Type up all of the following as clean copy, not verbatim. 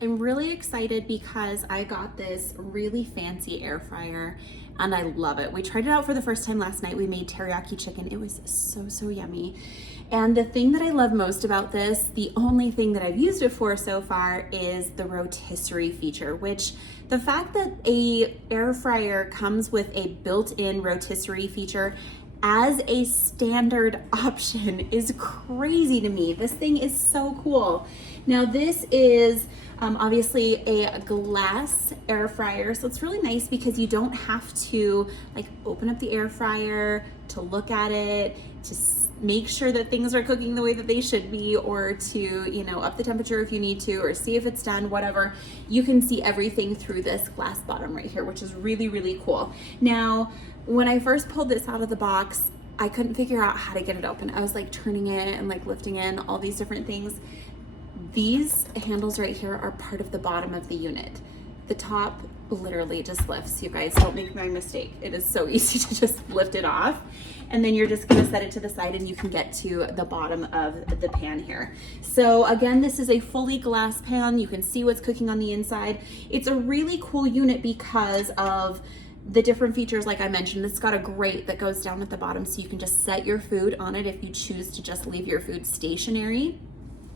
I'm really excited because I got this really fancy air fryer and I love it. We tried it out for the first time last night. We made teriyaki chicken. It was so yummy. And the thing that I love most about this, the only thing that I've used it for so far, is the rotisserie feature, which the fact that a air fryer comes with a built-in rotisserie feature as a standard option is crazy to me. This thing is so cool. Now this is obviously a glass air fryer, so it's really nice because you don't have to like open up the air fryer to look at it, to make sure that things are cooking the way that they should be, or to, you know, up the temperature if you need to, or see if it's done, whatever. You can see everything through this glass bottom right here, which is really cool. Now, when I first pulled this out of the box, I couldn't figure out how to get it open. I was like turning it and like lifting in all these different things. These handles right here are part of the bottom of the unit. The top literally just lifts. You guys, don't make my mistake. It is so easy to just lift it off. And then you're just gonna set it to the side and you can get to the bottom of the pan here. So again, this is a fully glass pan. You can see what's cooking on the inside. It's a really cool unit because of the different features like I mentioned. It's got a grate that goes down at the bottom so you can just set your food on it if you choose to just leave your food stationary.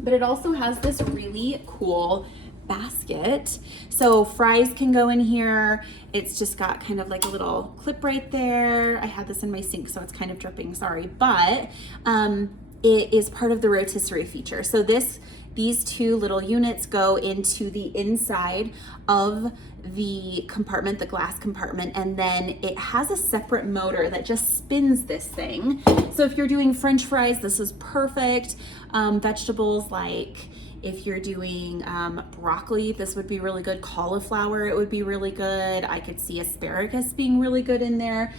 But it also has this really cool basket. So fries can go in here. It's just got kind of like a little clip right there. I had this in my sink, so it's kind of dripping, sorry. But it is part of the rotisserie feature. So these two little units go into the inside of the compartment, the glass compartment, and then it has a separate motor that just spins this thing. So if you're doing French fries, this is perfect. Vegetables, like if you're doing broccoli, this would be really good. Cauliflower, it would be really good. I could see asparagus being really good in there.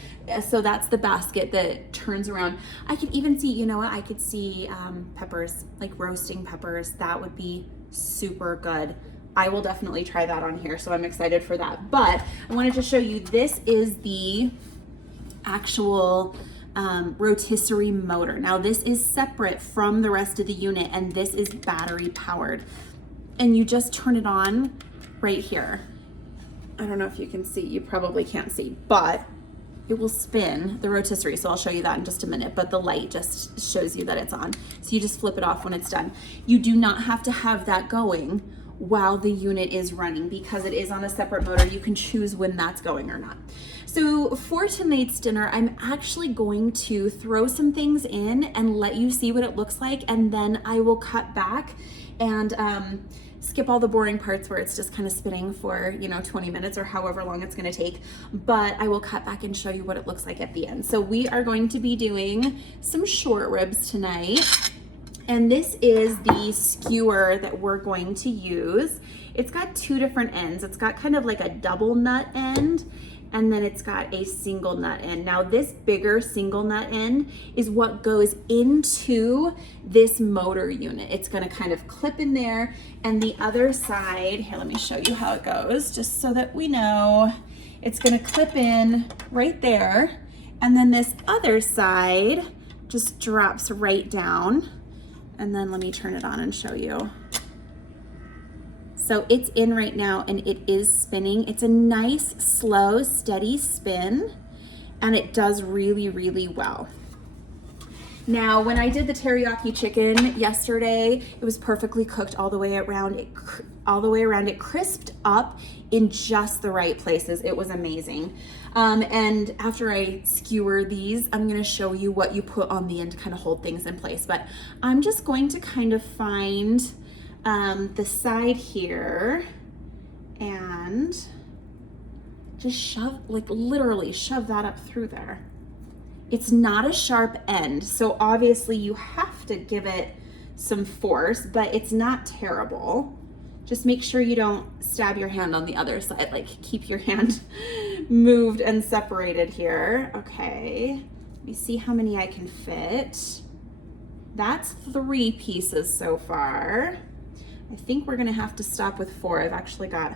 So that's the basket that turns around. I could even see, you know what, I could see peppers, like roasting peppers. That would be super good. I will definitely try that on here, so I'm excited for that. But I wanted to show you, this is the actual rotisserie motor. Now this is separate from the rest of the unit, and this is battery powered. And you just turn it on right here. I don't know if you can see, you probably can't see, but it will spin the rotisserie. So I'll show you that in just a minute, but the light just shows you that it's on. So you just flip it off when it's done. You do not have to have that going while the unit is running because it is on a separate motor. You can choose when that's going or not. So for tonight's dinner, I'm actually going to throw some things in and let you see what it looks like, and then I will cut back and skip all the boring parts where it's just kind of spinning for, you know, 20 minutes or however long it's gonna take, but I will cut back and show you what it looks like at the end. So we are going to be doing some short ribs tonight. And this is the skewer that we're going to use. It's got two different ends. It's got kind of like a double nut end, and then it's got a single nut end. Now this bigger single nut end is what goes into this motor unit. It's gonna kind of clip in there, and the other side, here, let me show you how it goes, just so that we know. It's gonna clip in right there, and then this other side just drops right down. And then let me turn it on and show you. So it's in right now and it is spinning. It's a nice, slow, steady spin, and it does really well. Now, when I did the teriyaki chicken yesterday, it was perfectly cooked all the way around. It crisped up in just the right places. It was amazing. And after I skewer these, I'm gonna show you what you put on the end to kind of hold things in place. But I'm just going to kind of find the side here and just shove, like literally shove that up through there. It's not a sharp end, so obviously you have to give it some force, but it's not terrible. Just make sure you don't stab your hand on the other side, like keep your hand moved and separated here. Okay, let me see how many I can fit. That's 3 pieces so far. I think we're gonna have to stop with 4. I've actually got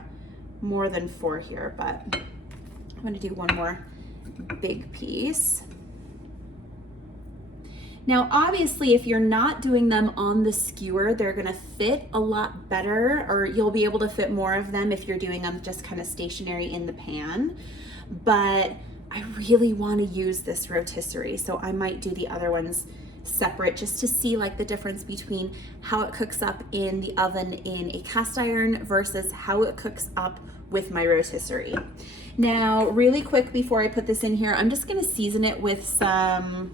more than 4 here, but I'm gonna do one more big piece. Now, obviously, if you're not doing them on the skewer, they're gonna fit a lot better, or you'll be able to fit more of them if you're doing them just kind of stationary in the pan. But I really wanna use this rotisserie, so I might do the other ones separate just to see like the difference between how it cooks up in the oven in a cast iron versus how it cooks up with my rotisserie. Now, really quick before I put this in here, I'm just gonna season it with some,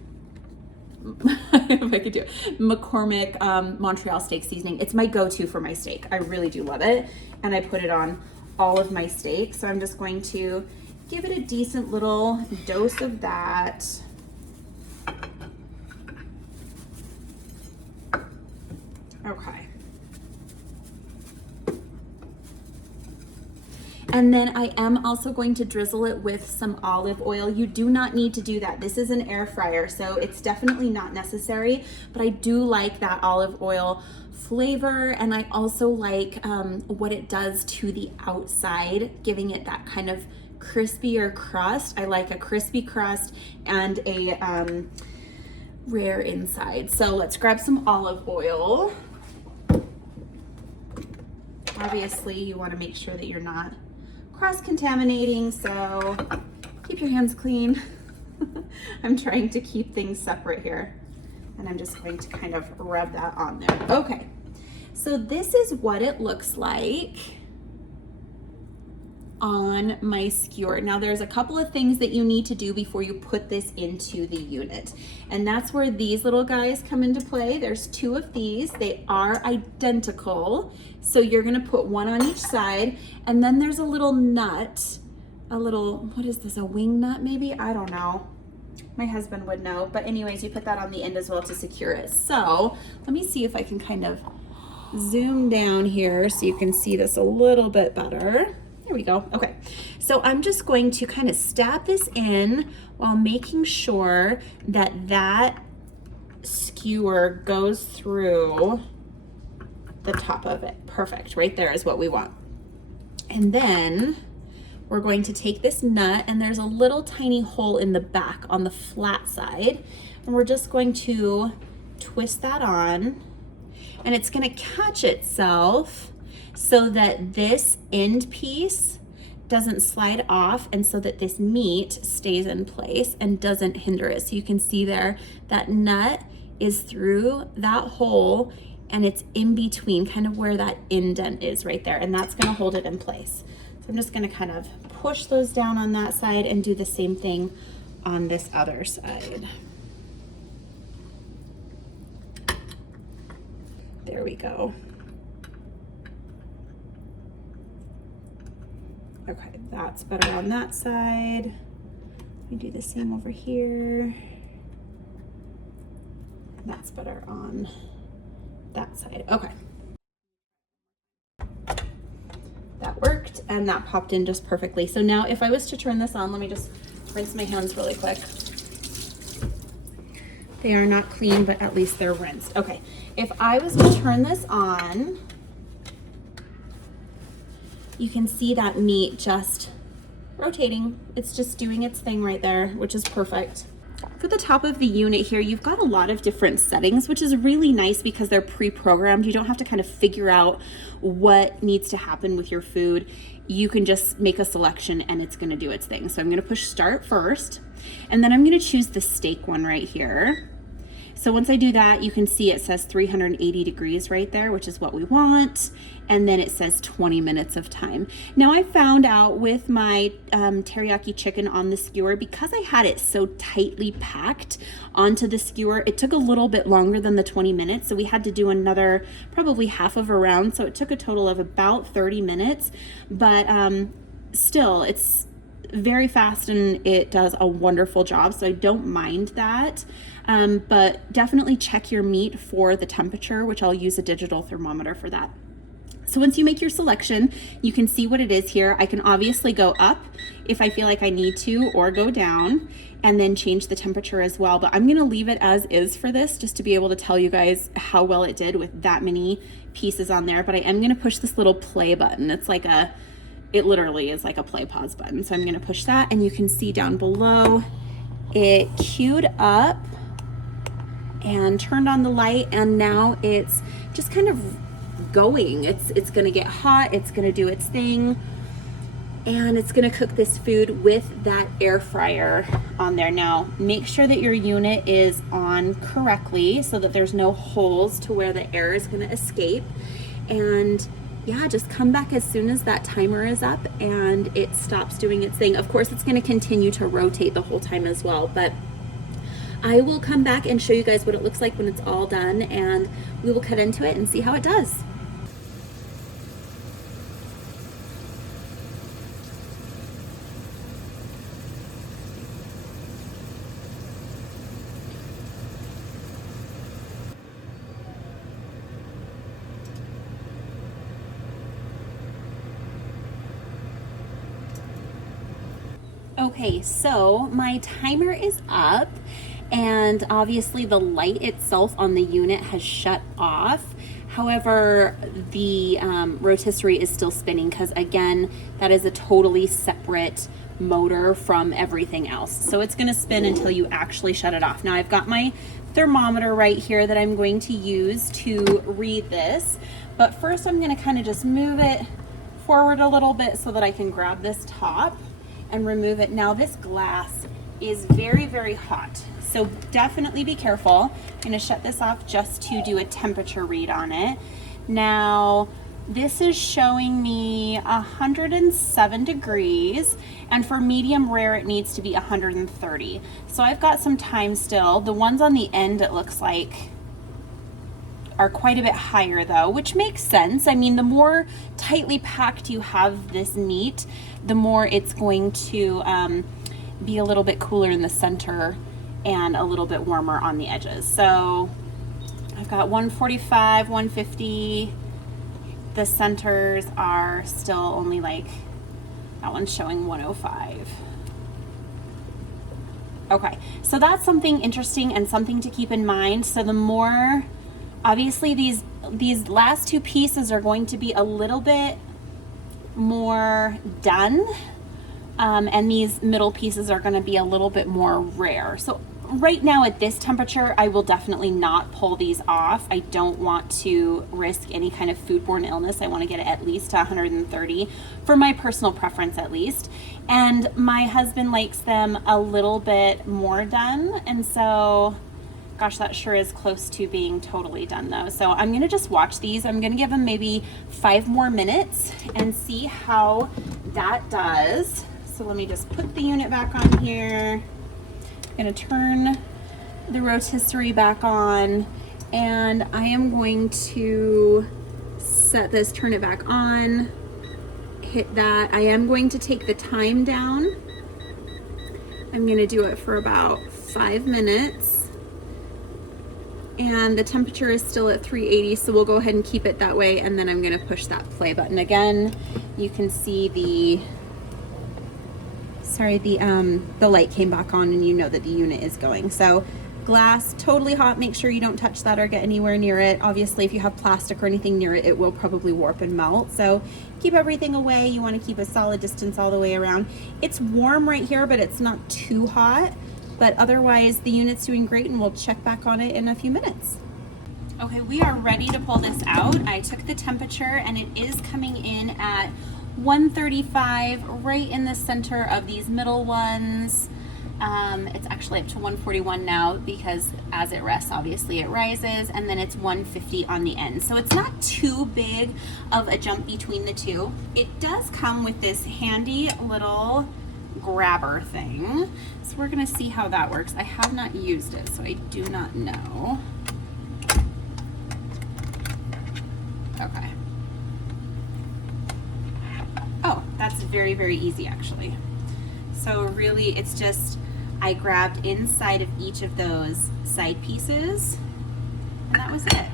if I could do it, 𝗪𝗵𝘁 Montreal steak seasoning. It's my go-to for my steak. I really do love it. And I put it on all of my steaks. So I'm just going to give it a decent little dose of that. Okay. And then I am also going to drizzle it with some olive oil. You do not need to do that. This is an air fryer, so it's definitely not necessary, but I do like that olive oil flavor, and I also like what it does to the outside, giving it that kind of crispier crust. I like a crispy crust and a rare inside. So let's grab some olive oil. Obviously, you want to make sure that you're not cross-contaminating, so keep your hands clean. I'm trying to keep things separate here, and I'm just going to kind of rub that on there. Okay, so this is what it looks like on my skewer. Now there's a couple of things that you need to do before you put this into the unit, and that's where these little guys come into play. There's two of these. They are identical, so you're gonna put one on each side, and then there's a little nut, a little, what is this, a wing nut maybe? I don't know. My husband would know, but anyways, you put that on the end as well to secure it. So let me see if I can kind of zoom down here so you can see this a little bit better. There we go. Okay, so I'm just going to kind of stab this in while making sure that that skewer goes through the top of it. Perfect, right there is what we want. And then we're going to take this nut, and there's a little tiny hole in the back on the flat side, and we're just going to twist that on, and it's going to catch itself so that this end piece doesn't slide off, and so that this meat stays in place and doesn't hinder it. So you can see there that nut is through that hole, and it's in between, kind of where that indent is right there, and that's gonna hold it in place. So I'm just gonna kind of push those down on that side and do the same thing on this other side. There we go. Okay, that's better on that side. We do the same over here. That's better on that side. Okay. That worked, and that popped in just perfectly. So now if I was to turn this on, let me just rinse my hands really quick. They are not clean, but at least they're rinsed. Okay, if I was to turn this on, you can see that meat just rotating. It's just doing its thing right there, which is perfect. For the top of the unit here, you've got a lot of different settings, which is really nice because they're pre-programmed. You don't have to kind of figure out what needs to happen with your food. You can just make a selection and it's gonna do its thing. So I'm gonna push start first, and then I'm gonna choose the steak one right here. So once I do that, you can see it says 380 degrees right there, which is what we want. And then it says 20 minutes of time. Now I found out with my teriyaki chicken on the skewer, because I had it so tightly packed onto the skewer, it took a little bit longer than the 20 minutes. So we had to do another, probably half of a round. So it took a total of about 30 minutes, but still it's very fast and it does a wonderful job. So I don't mind that. But definitely check your meat for the temperature, which I'll use a digital thermometer for that. So once you make your selection, you can see what it is here. I can obviously go up if I feel like I need to, or go down and then change the temperature as well. But I'm gonna leave it as is for this, just to be able to tell you guys how well it did with that many pieces on there. But I am gonna push this little play button. It's like it literally is like a play pause button. So I'm gonna push that, and you can see down below, it queued up and turned on the light, and now it's just kind of going. It's gonna get hot, it's gonna do its thing, and it's gonna cook this food with that air fryer on there. Now, make sure that your unit is on correctly so that there's no holes to where the air is gonna escape. And yeah, just come back as soon as that timer is up and it stops doing its thing. Of course, it's gonna continue to rotate the whole time as well, but I will come back and show you guys what it looks like when it's all done, and we will cut into it and see how it does. Okay, so my timer is up, and obviously the light itself on the unit has shut off. However, the rotisserie is still spinning because, again, that is a totally separate motor from everything else. So it's going to spin until you actually shut it off. Now I've got my thermometer right here that I'm going to use to read this, but first I'm going to kind of just move it forward a little bit so that I can grab this top and remove it. Now this glass is very, very hot, so definitely be careful. I'm gonna shut this off just to do a temperature read on it. Now, this is showing me 107 degrees, and for medium rare, it needs to be 130. So I've got some time still. The ones on the end, it looks like, are quite a bit higher though, which makes sense. I mean, the more tightly packed you have this meat, the more it's going to be a little bit cooler in the center and a little bit warmer on the edges. So I've got 145, 150. The centers are still only like, that one's showing 105. Okay, so that's something interesting and something to keep in mind. So the more, obviously these last two pieces are going to be a little bit more done, and these middle pieces are going to be a little bit more rare. So right now at this temperature, I will definitely not pull these off. I don't want to risk any kind of foodborne illness. I want to get it at least to 130 for my personal preference at least. And my husband likes them a little bit more done, and so gosh, that sure is close to being totally done though. So I'm gonna just watch these. I'm gonna give them maybe 5 more minutes and see how that does. So let me just put the unit back on here. I'm gonna turn the rotisserie back on, and I am going to set this, turn it back on, hit that. I am going to take the time down. I'm gonna do it for about 5 minutes. And the temperature is still at 380, so we'll go ahead and keep it that way, and then I'm gonna push that play button again. You can see the light came back on, and you know that the unit is going. So glass, totally hot. Make sure you don't touch that or get anywhere near it. Obviously, if you have plastic or anything near it, it will probably warp and melt. So keep everything away. You wanna keep a solid distance all the way around. It's warm right here, but it's not too hot. But otherwise, the unit's doing great, and we'll check back on it in a few minutes. Okay, we are ready to pull this out. I took the temperature, and it is coming in at 135, right in the center of these middle ones. It's actually up to 141 now because as it rests, obviously it rises, and then it's 150 on the end. So it's not too big of a jump between the two. It does come with this handy little grabber thing, so we're gonna see how that works. I have not used it, so I do not know. Okay. Oh, that's very, very easy actually. So really it's just, I grabbed inside of each of those side pieces, and that was it.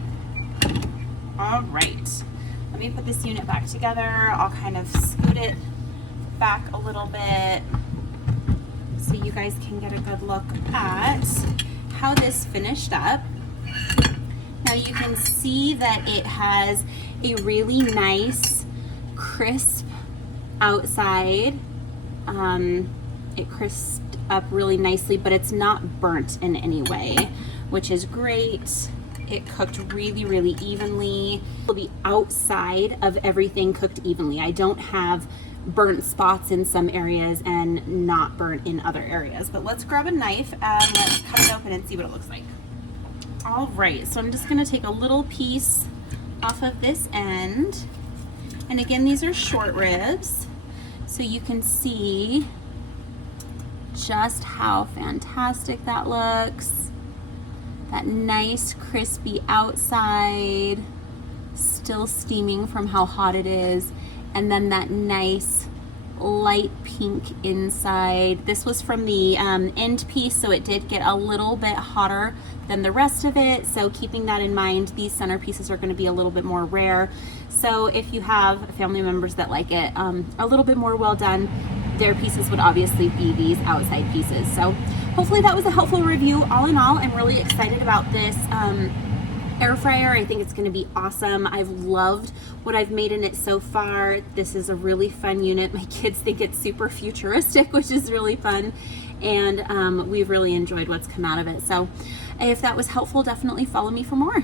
All right, let me put this unit back together. I'll kind of scoot it back a little bit so you guys can get a good look at how this finished up. Now you can see that it has a really nice crisp outside. It crisped up really nicely, but it's not burnt in any way, which is great. It cooked really, really evenly. The outside of everything cooked evenly. I don't have burnt spots in some areas and not burnt in other areas. But let's grab a knife and let's cut it open and see what it looks like. All right, so I'm just gonna take a little piece off of this end. And again, these are short ribs, so you can see just how fantastic that looks. That nice crispy outside, still steaming from how hot it is, and then that nice light pink inside. This was from the end piece, so it did get a little bit hotter than the rest of it, so keeping that in mind, these center pieces are going to be a little bit more rare. So if you have family members that like it a little bit more well done, their pieces would obviously be these outside pieces. So hopefully that was a helpful review. All in all, I'm really excited about this air fryer. I think it's going to be awesome. I've loved what I've made in it so far. This is a really fun unit. My kids think it's super futuristic, which is really fun, and we've really enjoyed what's come out of it. So if that was helpful, definitely follow me for more.